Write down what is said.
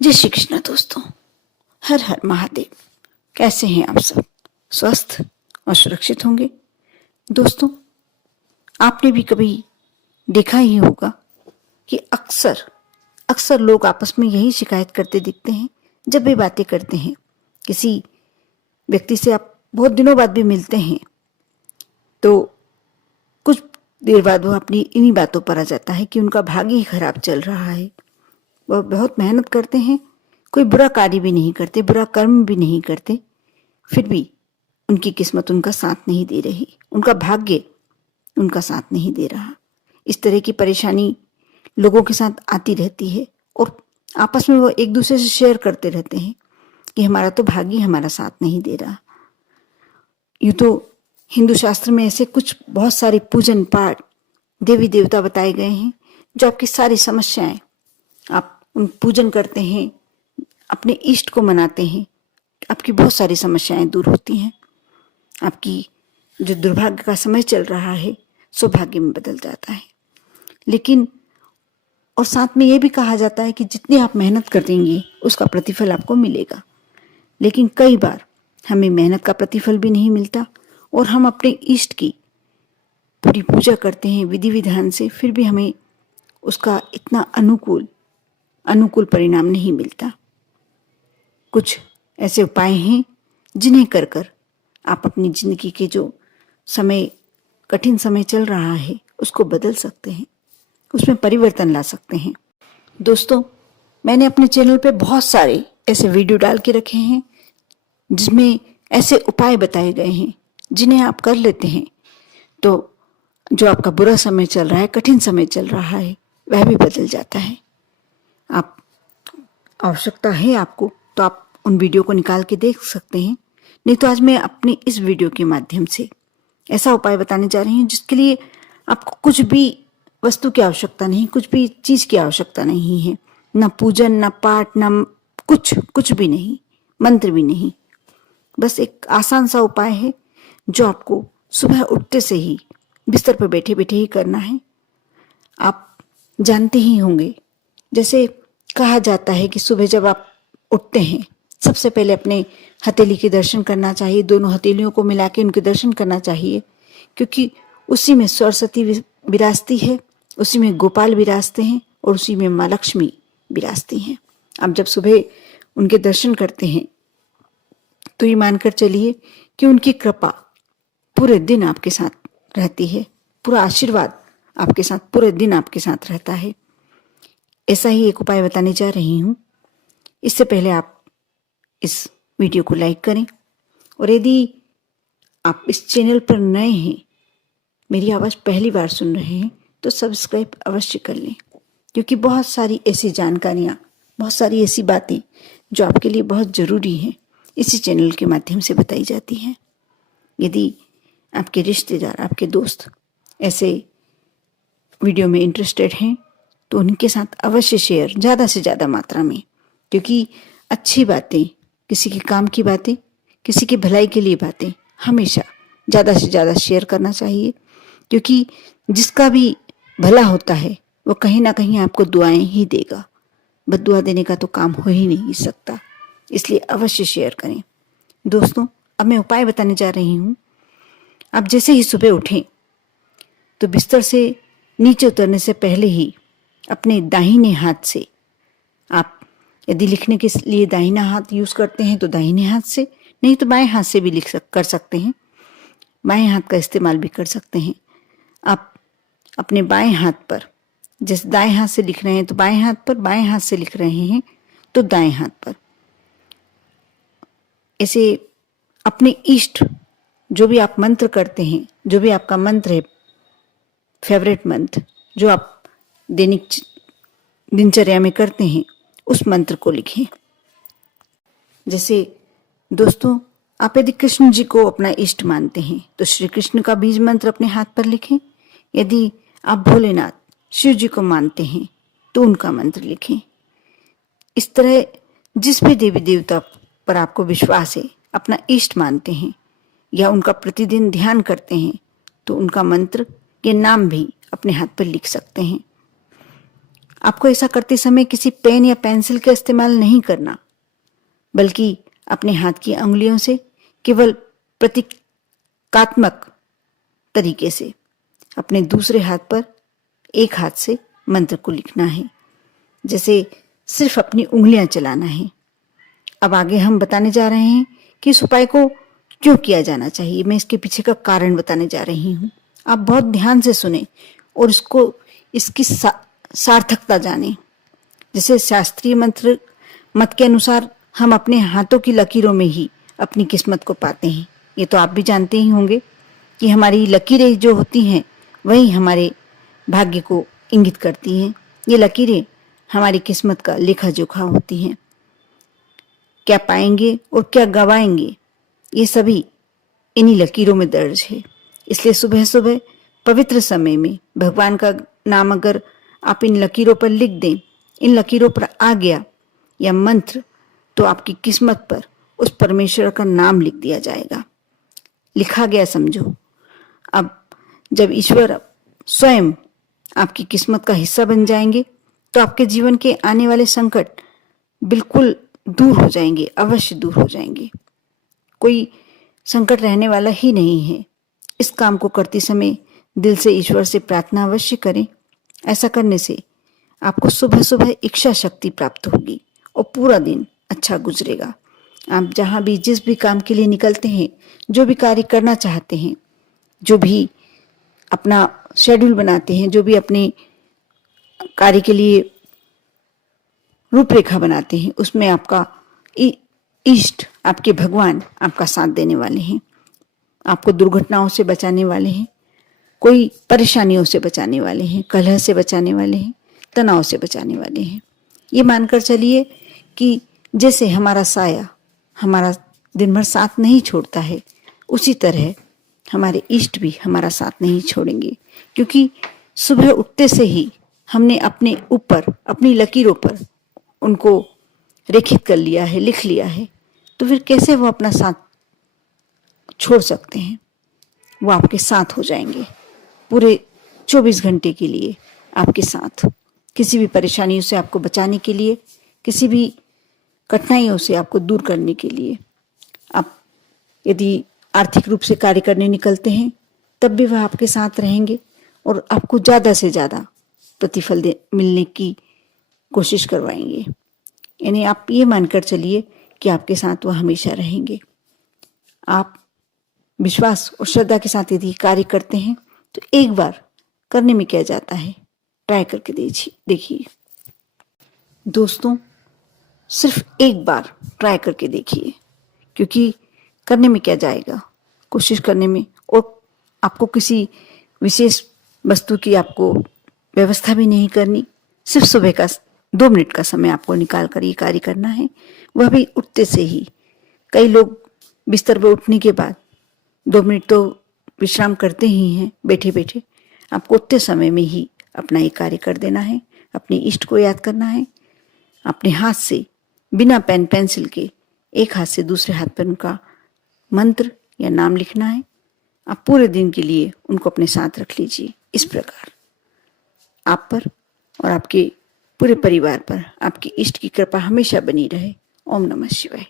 जय श्री कृष्ण दोस्तों। हर हर महादेव। कैसे हैं आप सब? स्वस्थ और सुरक्षित होंगे। दोस्तों, आपने भी कभी देखा ही होगा कि अक्सर अक्सर लोग आपस में यही शिकायत करते दिखते हैं जब भी बातें करते हैं। किसी व्यक्ति से आप बहुत दिनों बाद भी मिलते हैं तो कुछ देर बाद वो अपनी इन्हीं बातों पर आ जाता है कि उनका भाग्य ही खराब चल रहा है। वह बहुत मेहनत करते हैं, कोई बुरा कार्य भी नहीं करते, बुरा कर्म भी नहीं करते, फिर भी उनकी किस्मत उनका साथ नहीं दे रही, उनका भाग्य उनका साथ नहीं दे रहा। इस तरह की परेशानी लोगों के साथ आती रहती है और आपस में वो एक दूसरे से शेयर करते रहते हैं कि हमारा तो भाग्य हमारा साथ नहीं दे रहा। यूँ तो हिंदू शास्त्र में ऐसे कुछ बहुत सारे पूजन पाठ, देवी देवता बताए गए हैं जो आपकी सारी समस्याएं, आप उन पूजन करते हैं, अपने इष्ट को मनाते हैं, आपकी बहुत सारी समस्याएं दूर होती हैं। आपकी जो दुर्भाग्य का समय चल रहा है सौभाग्य में बदल जाता है। लेकिन और साथ में ये भी कहा जाता है कि जितनी आप मेहनत करेंगे उसका प्रतिफल आपको मिलेगा। लेकिन कई बार हमें मेहनत का प्रतिफल भी नहीं मिलता और हम अपने इष्ट की पूरी पूजा करते हैं विधि विधान से, फिर भी हमें उसका इतना अनुकूल परिणाम नहीं मिलता। कुछ ऐसे उपाय हैं जिन्हें कर कर आप अपनी जिंदगी के जो समय, कठिन समय चल रहा है, उसको बदल सकते हैं, उसमें परिवर्तन ला सकते हैं। दोस्तों, मैंने अपने चैनल पे बहुत सारे ऐसे वीडियो डाल के रखे हैं जिसमें ऐसे उपाय बताए गए हैं जिन्हें आप कर लेते हैं तो जो आपका बुरा समय चल रहा है, कठिन समय चल रहा है, वह भी बदल जाता है। आप आवश्यकता है आपको तो आप उन वीडियो को निकाल के देख सकते हैं। नहीं तो आज मैं अपनी इस वीडियो के माध्यम से ऐसा उपाय बताने जा रही हूँ जिसके लिए आपको कुछ भी वस्तु की आवश्यकता नहीं, कुछ भी चीज की आवश्यकता नहीं है, ना पूजन, ना पाठ, ना कुछ भी नहीं, मंत्र भी नहीं। बस एक आसान सा उपाय है जो आपको सुबह उठते से ही बिस्तर पर बैठे बैठे ही करना है। आप जानते ही होंगे, जैसे कहा जाता है कि सुबह जब आप उठते हैं सबसे पहले अपने हथेली के दर्शन करना चाहिए, दोनों हथेलियों को मिला के उनके दर्शन करना चाहिए, क्योंकि उसी में सरस्वती विराजती है, उसी में गोपाल विराजते हैं और उसी में माँ लक्ष्मी विराजती हैं। आप जब सुबह उनके दर्शन करते हैं तो ये मानकर चलिए कि उनकी कृपा पूरे दिन आपके साथ रहती है, पूरा आशीर्वाद आपके साथ पूरे दिन आपके साथ रहता है। ऐसा ही एक उपाय बताने जा रही हूँ। इससे पहले आप इस वीडियो को लाइक करें और यदि आप इस चैनल पर नए हैं, मेरी आवाज़ पहली बार सुन रहे हैं, तो सब्सक्राइब अवश्य कर लें, क्योंकि बहुत सारी ऐसी जानकारियाँ, बहुत सारी ऐसी बातें जो आपके लिए बहुत ज़रूरी हैं इसी चैनल के माध्यम से बताई जाती हैं। यदि आपके रिश्तेदार, आपके दोस्त ऐसे वीडियो में इंटरेस्टेड हैं तो उनके साथ अवश्य शेयर, ज़्यादा से ज़्यादा मात्रा में, क्योंकि अच्छी बातें, किसी के काम की बातें, किसी की भलाई के लिए बातें हमेशा ज़्यादा से ज़्यादा शेयर करना चाहिए, क्योंकि जिसका भी भला होता है वो कहीं ना कहीं आपको दुआएं ही देगा। बद्दुआ देने का तो काम हो ही नहीं सकता, इसलिए अवश्य शेयर करें। दोस्तों, अब मैं उपाय बताने जा रही हूँ। आप जैसे ही सुबह उठें तो बिस्तर से नीचे उतरने से पहले ही अपने दाहिने हाथ से, आप यदि लिखने के लिए दाहिना हाथ यूज़ करते हैं तो दाहिने हाथ से, नहीं तो बाएं हाथ से भी कर सकते हैं, बाएं हाथ का इस्तेमाल भी कर सकते हैं। आप अपने बाएं हाथ पर, जैसे दाएं हाथ से लिख रहे हैं तो बाएं हाथ पर, बाएं हाथ से लिख रहे हैं तो दाएं हाथ पर, ऐसे अपने इष्ट, जो भी आप मंत्र करते हैं, जो भी आपका मंत्र है, फेवरेट मंत्र जो आप दैनिक दिनचर्या में करते हैं, उस मंत्र को लिखें। जैसे दोस्तों, आप यदि कृष्ण जी को अपना इष्ट मानते हैं तो श्री कृष्ण का बीज मंत्र अपने हाथ पर लिखें। यदि आप भोलेनाथ, शिव जी को मानते हैं तो उनका मंत्र लिखें। इस तरह जिस भी देवी देवता पर आपको विश्वास है, अपना इष्ट मानते हैं या उनका प्रतिदिन ध्यान करते हैं, तो उनका मंत्र के नाम भी अपने हाथ पर लिख सकते हैं। आपको ऐसा करते समय किसी पेन या पेंसिल का इस्तेमाल नहीं करना, बल्कि अपने हाथ की अंगुलियों से केवल प्रतीकात्मक तरीके से अपने दूसरे हाथ पर एक हाथ से मंत्र को लिखना है, जैसे सिर्फ अपनी उंगलियां चलाना है। अब आगे हम बताने जा रहे हैं कि इस उपाय को क्यों किया जाना चाहिए। मैं इसके पीछे का कारण बताने जा रही हूँ। आप बहुत ध्यान से सुने और इसकी सार्थकता जाने। जैसे शास्त्रीय मत के अनुसार हम अपने हाथों की लकीरों में ही अपनी किस्मत को पाते हैं। ये तो आप भी जानते ही होंगे कि हमारी लकीरें जो होती हैं वही हमारे भाग्य को इंगित करती हैं। ये लकीरें हमारी किस्मत का लेखा जोखा होती हैं। क्या पाएंगे और क्या गवाएंगे, ये सभी इन्हीं लकीरों में दर्ज है। इसलिए सुबह सुबह पवित्र समय में भगवान का नाम अगर आप इन लकीरों पर लिख दें, इन लकीरों पर आ गया या मंत्र, तो आपकी किस्मत पर उस परमेश्वर का नाम लिख दिया जाएगा। लिखा गया समझो। अब जब ईश्वर स्वयं आपकी किस्मत का हिस्सा बन जाएंगे तो आपके जीवन के आने वाले संकट बिल्कुल दूर हो जाएंगे, अवश्य दूर हो जाएंगे। कोई संकट रहने वाला ही नहीं है। इस काम को करते समय दिल से ईश्वर से प्रार्थना अवश्य करें। ऐसा करने से आपको सुबह सुबह इच्छा शक्ति प्राप्त होगी और पूरा दिन अच्छा गुजरेगा। आप जहाँ भी जिस भी काम के लिए निकलते हैं, जो भी कार्य करना चाहते हैं, जो भी अपना शेड्यूल बनाते हैं, जो भी अपने कार्य के लिए रूपरेखा बनाते हैं, उसमें आपका इष्ट, आपके भगवान आपका साथ देने वाले हैं। आपको दुर्घटनाओं से बचाने वाले हैं, कोई परेशानियों से बचाने वाले हैं, कलह से बचाने वाले हैं, तनाव से बचाने वाले हैं। ये मानकर चलिए कि जैसे हमारा साया हमारा दिन भर साथ नहीं छोड़ता है, उसी तरह हमारे इष्ट भी हमारा साथ नहीं छोड़ेंगे। क्योंकि सुबह उठते से ही हमने अपने ऊपर, अपनी लकीरों पर उनको रेखित कर लिया है, लिख लिया है, तो फिर कैसे वो अपना साथ छोड़ सकते हैं। वो आपके साथ हो जाएंगे पूरे 24 घंटे के लिए, आपके साथ किसी भी परेशानियों से आपको बचाने के लिए, किसी भी कठिनाइयों से आपको दूर करने के लिए। आप यदि आर्थिक रूप से कार्य करने निकलते हैं तब भी वह आपके साथ रहेंगे और आपको ज़्यादा से ज़्यादा प्रतिफल मिलने की कोशिश करवाएंगे। यानी आप ये मानकर चलिए कि आपके साथ वह हमेशा रहेंगे। आप विश्वास और श्रद्धा के साथ यदि कार्य करते हैं तो एक बार करने में क्या जाता है, ट्राई करके देखिए। दोस्तों, सिर्फ एक बार ट्राई करके देखिए, क्योंकि करने में क्या जाएगा, कोशिश करने में। और आपको किसी विशेष वस्तु की आपको व्यवस्था भी नहीं करनी। सिर्फ सुबह का 2 मिनट का समय आपको निकाल कर ये कार्य करना है, वह भी उठते से ही। कई लोग बिस्तर पर उठने के बाद 2 मिनट तो विश्राम करते ही हैं बैठे बैठे। आपको उठते समय में ही अपना ये कार्य कर देना है। अपने इष्ट को याद करना है, अपने हाथ से बिना पेन पेंसिल के एक हाथ से दूसरे हाथ पर उनका मंत्र या नाम लिखना है। आप पूरे दिन के लिए उनको अपने साथ रख लीजिए। इस प्रकार आप पर और आपके पूरे परिवार पर आपकी इष्ट की कृपा हमेशा बनी रहे। ओम नमः शिवाय।